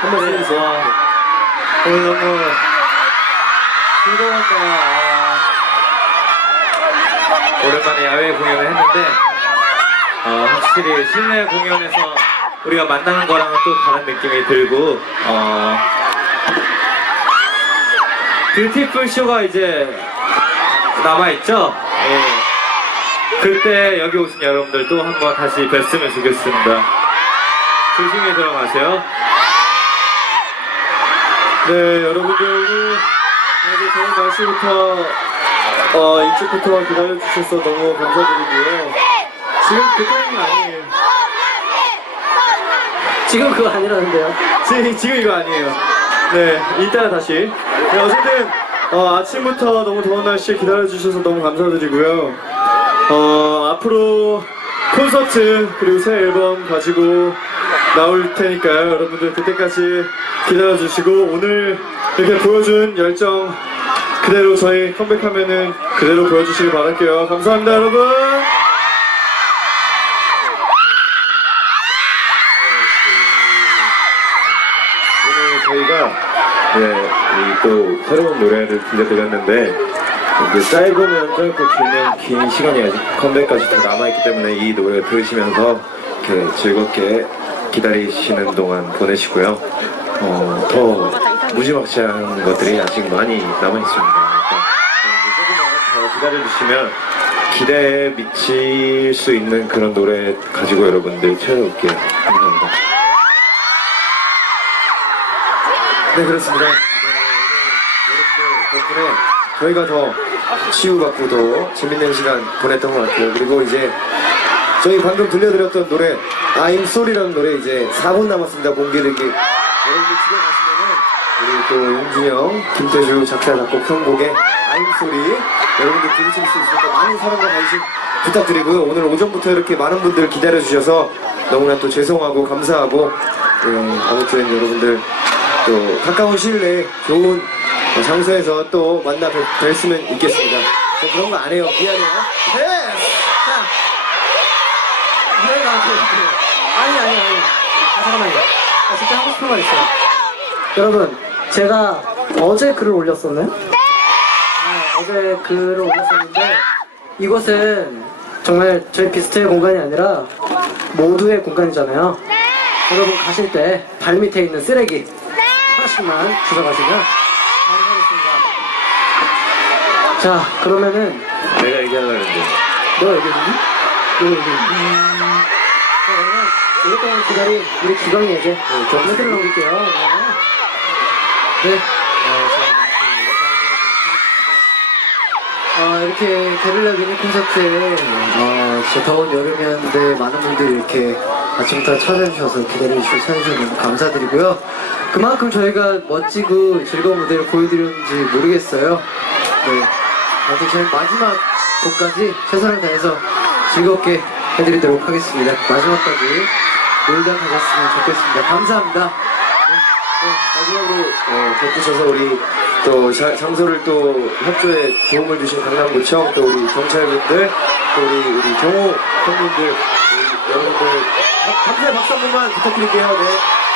한번 해주세요. 와, 오늘 너무 즐거웠네요. 아, 오랜만에 야외 공연을 했는데 어, 확실히 실내 공연에서 우리가 만나는 거랑은 또 다른 느낌이 들고 어, 뷰티풀 쇼가 이제 남아있죠? 예. 그때 여기 오신 여러분들도 한번 다시 뵀으면 좋겠습니다. 조심히 들어가세요. 네, 여러분들 오늘 이렇게 좋은 날씨부터 어, 일찍부터 기다려주셔서 너무 감사드리고요. 지금 그 타이밍 아니에요. 지금 그거 아니라는데요. 지금, 지금 이거 아니에요. 네, 이따가 다시. 네, 어쨌든 어, 아침부터 너무 더운 날씨 기다려주셔서 너무 감사드리고요. 어, 앞으로 콘서트 그리고 새 앨범 가지고 나올 테니까요. 여러분들 그때까지 기다려주시고 오늘 이렇게 보여준 열정 그대로 저희 컴백하면은 그대로 보여주시길 바랄게요. 감사합니다, 여러분. 오늘 저희가 네, 이또 새로운 노래를 들려드렸는데 이제 짧으면 짧고 길면 긴 시간이 아직 컴백까지 다 남아있기 때문에 이 노래 들으시면서 이렇게 즐겁게 기다리시는 동안 보내시고요. 어, 더 무지막지한 것들이 아직 많이 남아 있습니다. 그러니까 조금만 더 기다려주시면 기대에 미칠 수 있는 그런 노래 가지고 여러분들 찾아올게요. 감사합니다. 네 그렇습니다. 네, 오늘 여러분들 덕분에 저희가 더 치유받고 더 재밌는 시간 보냈던 것 같아요. 그리고 이제 저희 방금 들려드렸던 노래 I'm Sorry라는 노래 이제 4분 남았습니다. 공개되기. 여러분들 집에 가시면은 우리 또 용준이 형, 김태주 작사 작곡 형곡의 I'm Sorry 여러분들 들으실 수 있으니까 많은 사랑과 관심 부탁드리고요. 오늘 오전부터 이렇게 많은 분들 기다려 주셔서 너무나 또 죄송하고 감사하고 네, 아무튼 여러분들 또 가까운 시일 내에 좋은 장소에서 또 만나 뵐, 뵐수면 있겠습니다. 저 그런 거 안 해요. 미안해요. 네. 자, 내가 아니 아니 아니. 아 잠깐만요. 아 진짜 하고 싶은 말 있어요. 여러분, 제가 어제 글을 올렸었나요? 아, 어제 글을 올렸었는데 이곳은 정말 저희 비스트의 공간이 아니라 모두의 공간이잖아요. 여러분 가실 때 발 밑에 있는 쓰레기 하나씩만 주워가시면 감사하겠습니다. 자, 그러면은 내가 얘기하려고 했는데 너 얘기했니? 오랫동안 기다린 우리 기광이에게 경매들을 넘길게요. 네. 네. 어, 이렇게 게릴라 미니 콘서트에 어, 진짜 더운 여름이었는데 많은 분들이 이렇게 아침부터 찾아주셔서 기다려주시고 찾아주셔서 너무 감사드리고요. 그만큼 저희가 멋지고 즐거운 무대를 보여드렸는지 모르겠어요. 네. 아무튼 저희 마지막 곡까지 최선을 다해서 즐겁게 해드리도록 하겠습니다. 마지막까지 놀다 가셨으면 좋겠습니다. 감사합니다. 마지막으로 어, 덧붙여서 우리 또 자- 장소를 또 협조에 도움을 주신 강남구청 또 우리 경찰분들 또 우리 우리 경호 형님들 여러분들 감- 감사의 박수 한 번만 부탁드릴게요. 네.